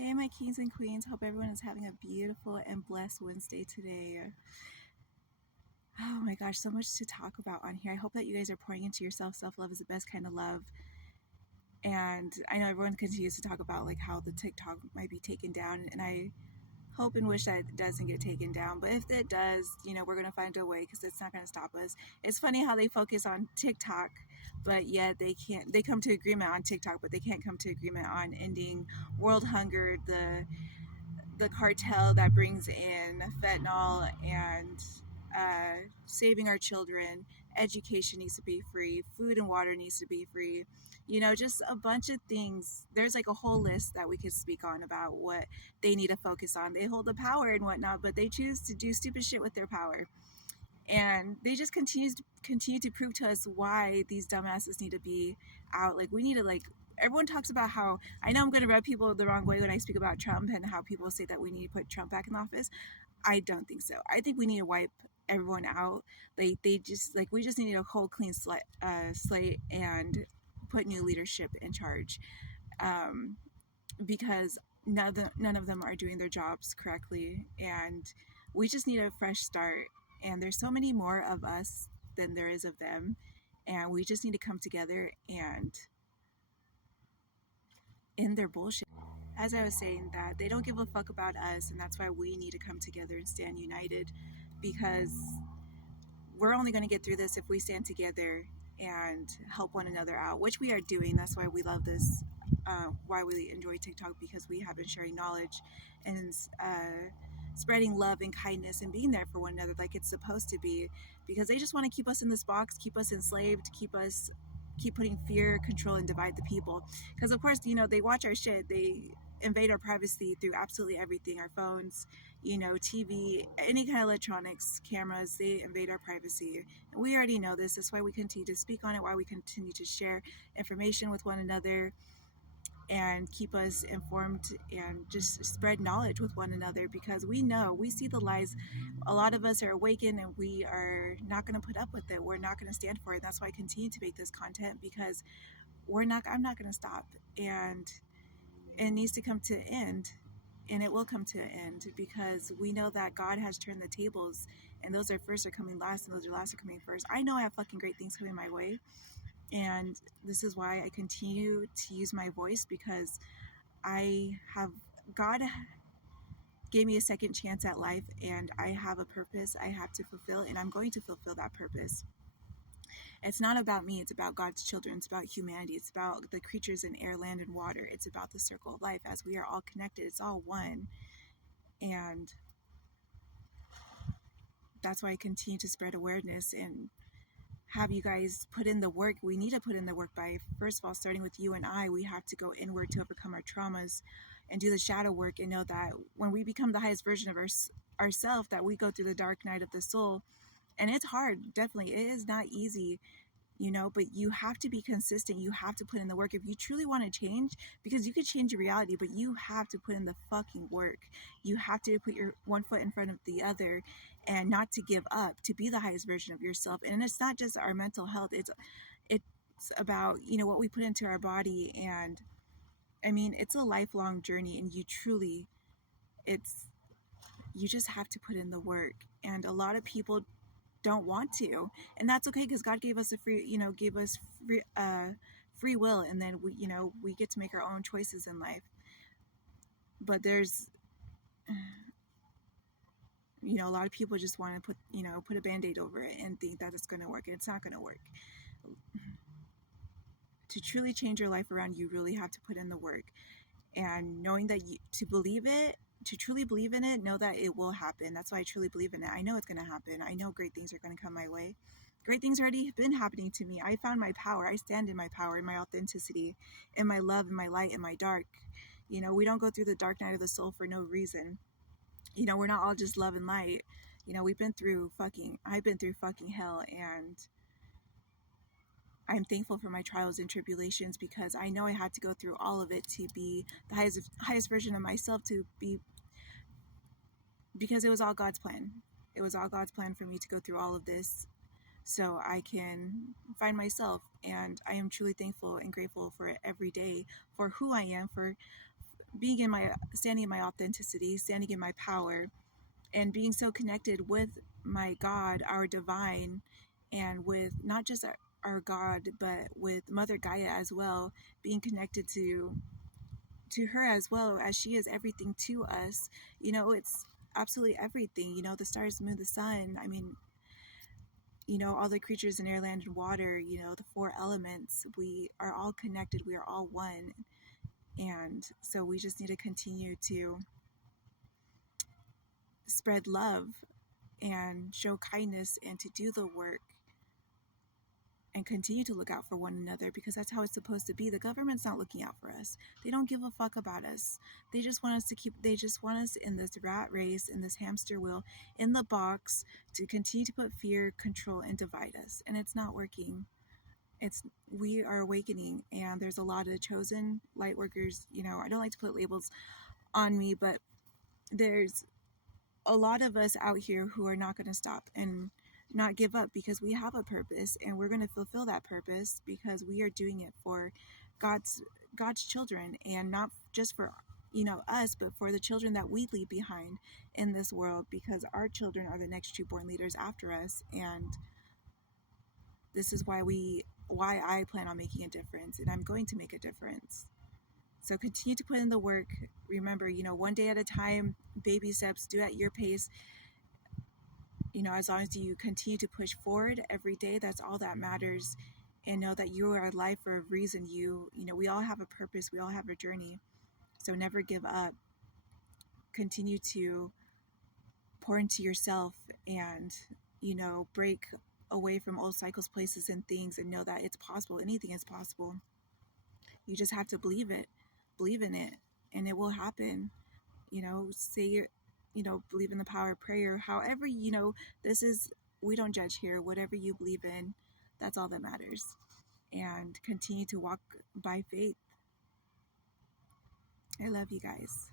Hey, my kings and queens. Hope everyone is having a beautiful and blessed Wednesday today. Oh my gosh, so much to talk about on here. I hope that you guys are pouring into yourself. Self-love is the best kind of love. And I know everyone continues to talk about like how the TikTok might be taken down, and I hope and wish that it doesn't get taken down. But if it does, we're going to find a way because it's not going to stop us. It's funny how they focus on TikTok, but yet they come to agreement on TikTok, but they can't come to agreement on ending world hunger, the cartel that brings in fentanyl and saving our children. Education needs to be free. Food and water needs to be free. Just a bunch of things. There's like a whole list that we could speak on about what they need to focus on. They hold the power and whatnot, but they choose to do stupid shit with their power. And they just continue to prove to us why these dumbasses need to be out. Like, we need to, like, everyone talks about how, I know I'm going to rub people the wrong way when I speak about Trump and how people say that we need to put Trump back in office. I don't think so. I think we need to wipe everyone out. They just, like, we just need a whole clean slate and put new leadership in charge, because none of them are doing their jobs correctly, and we just need a fresh start. And there's so many more of us than there is of them, and we just need to come together and end their bullshit. As I was saying, that they don't give a fuck about us, and that's why we need to come together and stand united, because we're only going to get through this if we stand together and help one another out, which we are doing. That's why we love this, why we enjoy TikTok, because we have been sharing knowledge and spreading love and kindness and being there for one another like it's supposed to be, because they just want to keep us in this box, keep us enslaved, keep putting fear, control, and divide the people. Because of course, they watch our shit. They invade our privacy through absolutely everything, our phones, TV, any kind of electronics, cameras. They invade our privacy. And we already know this. That's why we continue to speak on it, why we continue to share information with one another and keep us informed and just spread knowledge with one another, because we see the lies. A lot of us are awakened, and we are not going to put up with it. We're not going to stand for it. That's why I continue to make this content, because I'm not going to stop, and it needs to come to an end, and it will come to an end, because we know that God has turned the tables, and those are first are coming last, and those are last are coming first. I know I have fucking great things coming my way, and this is why I continue to use my voice, because God gave me a second chance at life, and I have a purpose I have to fulfill, and I'm going to fulfill that purpose. It's not about me, it's about God's children, it's about humanity, it's about the creatures in air, land, and water. It's about the circle of life. As we are all connected, it's all one. And that's why I continue to spread awareness and have you guys put in the work. We need to put in the work by, first of all, starting with you and I. We have to go inward to overcome our traumas and do the shadow work, and know that when we become the highest version of ourselves, that we go through the dark night of the soul. And it's hard, definitely. It is not easy, but you have to be consistent. You have to put in the work if you truly want to change, because you could change your reality, but you have to put in the fucking work. You have to put your one foot in front of the other, and not to give up, to be the highest version of yourself. And it's not just our mental health. It's about, what we put into our body. And I mean, it's a lifelong journey, and you just have to put in the work. And a lot of people don't want to, and that's okay, because God gave us free will, and then we get to make our own choices in life. But there's a lot of people just want to put a band-aid over it and think that it's going to work. It's not going to work. To truly change your life around, you really have to put in the work, and knowing that to truly believe in it, know that it will happen. That's why I truly believe in it. I know it's going to happen. I know great things are going to come my way. Great things already been happening to me. I found my power. I stand in my power, in my authenticity, in my love, in my light, in my dark. We don't go through the dark night of the soul for no reason. We're not all just love and light. I've been through fucking hell, and I'm thankful for my trials and tribulations, because I know I had to go through all of it to be the highest version of myself, because it was all God's plan. It was all God's plan for me to go through all of this so I can find myself. And I am truly thankful and grateful for it every day, for who I am, for being in my, standing in my authenticity, standing in my power, and being so connected with my God, our divine, and with not just our God, but with Mother Gaia as well, being connected to her as well, as she is everything to us. You know, it's absolutely everything. You know, the stars, moon, the sun. I mean, you know, all the creatures in air, land, and water. You know, the four elements. We are all connected. We are all one, and so we just need to continue to spread love and show kindness and to do the work and continue to look out for one another, because that's how it's supposed to be. The government's not looking out for us. They don't give a fuck about us. They just want us to they just want us in this rat race, in this hamster wheel, in the box, to continue to put fear, control, and divide us. And it's not working. We are awakening, and there's a lot of chosen light workers. You know, I don't like to put labels on me, but there's a lot of us out here who are not going to stop and not give up, because we have a purpose, and we're going to fulfill that purpose because we are doing it for God's children, and not just for, you know, us, but for the children that we leave behind in this world, because our children are the next true born leaders after us. And this is why I plan on making a difference, and I'm going to make a difference. So continue to put in the work. Remember, you know, one day at a time, baby steps, do at your pace. You know, as long as you continue to push forward every day, that's all that matters. And know that you are alive for a reason. You know, we all have a purpose. We all have a journey. So never give up. Continue to pour into yourself and, you know, break away from old cycles, places, and things, and know that it's possible. Anything is possible. You just have to believe in it, and it will happen. You know, you know, believe in the power of prayer. However, you know, we don't judge here. Whatever you believe in, that's all that matters. And continue to walk by faith. I love you guys.